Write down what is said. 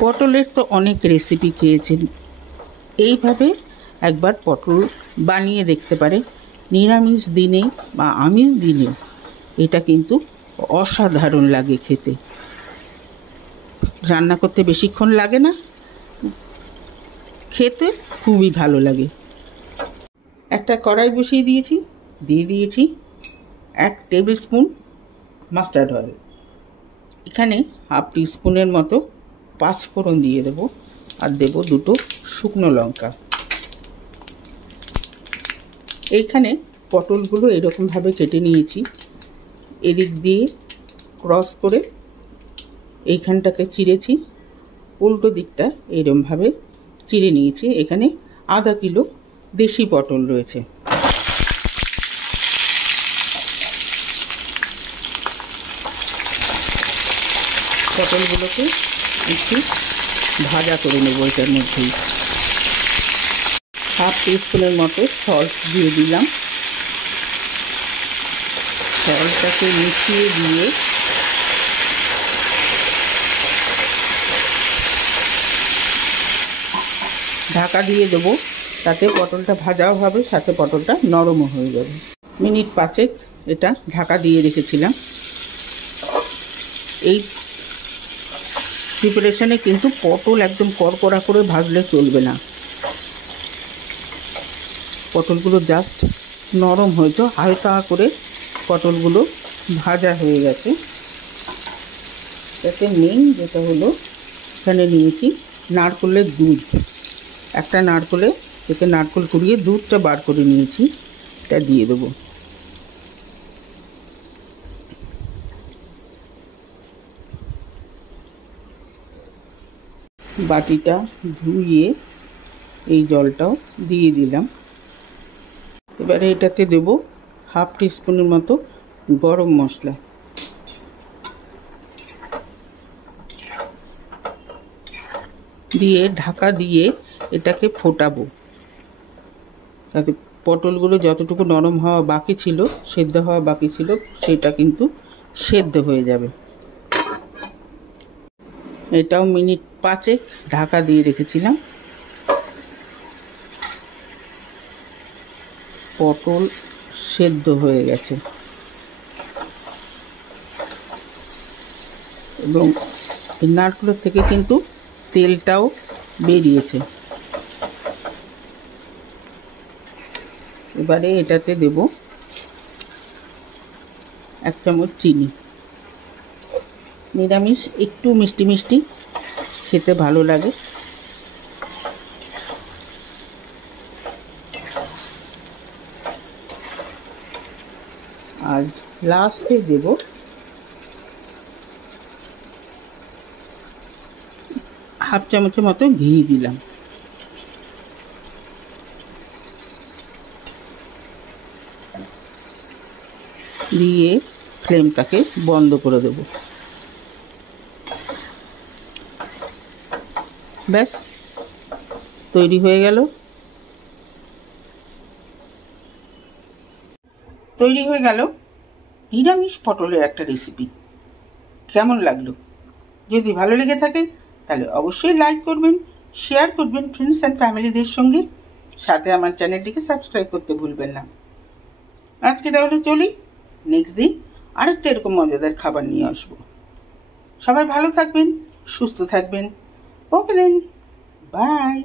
পটলের তো অনেক রেসিপি খেয়েছেন, এইভাবে একবার পটল বানিয়ে দেখতে পারে। নিরামিষ দিনে বা আমিষ দিনে এটা কিন্তু অসাধারণ লাগে খেতে। রান্না করতে বেশিক্ষণ লাগে না, খেতে খুবই ভালো লাগে। একটা কড়াই বসিয়ে দিয়েছি, দিয়ে দিয়েছি 1 টেবিল স্পুন মাস্টার্ড অয়েল। এখানে হাফ টিস্পুনের মতো 5 ফোড়ন দিয়ে দেবো, আর দেব 2টো শুকনো লঙ্কা। এইখানে পটলগুলো এরকমভাবে কেটে নিয়েছি, এদিক দিয়ে ক্রস করে এইখানটাকে চিড়েছি, উল্টো দিকটা এরকমভাবে চিড়ে নিয়েছি। এখানে আধা কিলো দেশি পটল রয়েছে। পটলগুলোকে একটু ভাজা করে নেব। এটার মধ্যেই হাফ টিস্পুনের মতো সল্ট দিয়ে দিলাম। সল্টটাকে মিশিয়ে দিয়ে ঢাকা দিয়ে দেবো, তাতে পটলটা ভাজাও হবে, সাথে পটলটা নরমও হয়ে যাবে। মিনিট 5 এটা ঢাকা দিয়ে রেখেছিলাম। এই প্রিপারেশনে কিন্তু পটল একদম কড়কড়া করে ভাজলে চলবে না। পটলগুলো জাস্ট নরম হয়েছে, হালকা করে পটলগুলো ভাজা হয়ে গেছে। এতে মেন যেটা হলো, এখানে নিয়েছি নারকেলের দুধ। একটা নারকেলে থেকে নারকেল কুড়িয়ে দুধটা বার করে নিয়েছি, এটা দিয়ে দেবো। বাটিটা ধুয়ে এই জলটাও দিয়ে দিলাম। এবারে এটাতে দেব হাফ টিস্পুনের মতো গরম মশলা, দিয়ে ঢাকা দিয়ে এটাকে ফোটাবো, যাতে পটলগুলো যতটুকু নরম হওয়া বাকি ছিল, সেদ্ধ হওয়া বাকি ছিল, সেটা কিন্তু সেদ্ধ হয়ে যাবে। এটাও মিনিট 5 ঢাকা দিয়ে রেখেছিলাম। পটল সেদ্ধ হয়ে গেছে এবং নারকেলের থেকে কিন্তু তেলটাও বেরিয়েছে। এবারে এটাতে দেব 1 চামচ চিনি। নিরামিষ একটু মিষ্টি মিষ্টি খেতে ভালো লাগে। আর লাস্টে দেব হাফ চামচের মতো ঘি দিলাম। দিয়ে ফ্লেমটাকে বন্ধ করে দেব। ব্যাস তৈরি হয়ে গেল। নিরামিষ পটলের একটা রেসিপি। কেমন লাগলো? যদি ভালো লেগে থাকে তাহলে অবশ্যই লাইক করবেন, শেয়ার করবেন ফ্রেন্ডস অ্যান্ড ফ্যামিলিদের সঙ্গে, সাথে আমার চ্যানেলটিকে সাবস্ক্রাইব করতে ভুলবেন না। আজকে তাহলে চলি, নেক্সট দিন আরেকটা এরকম মজাদার খাবার নিয়ে আসবো। সবাই ভালো থাকবেন, সুস্থ থাকবেন। ওকে দেন, বাই।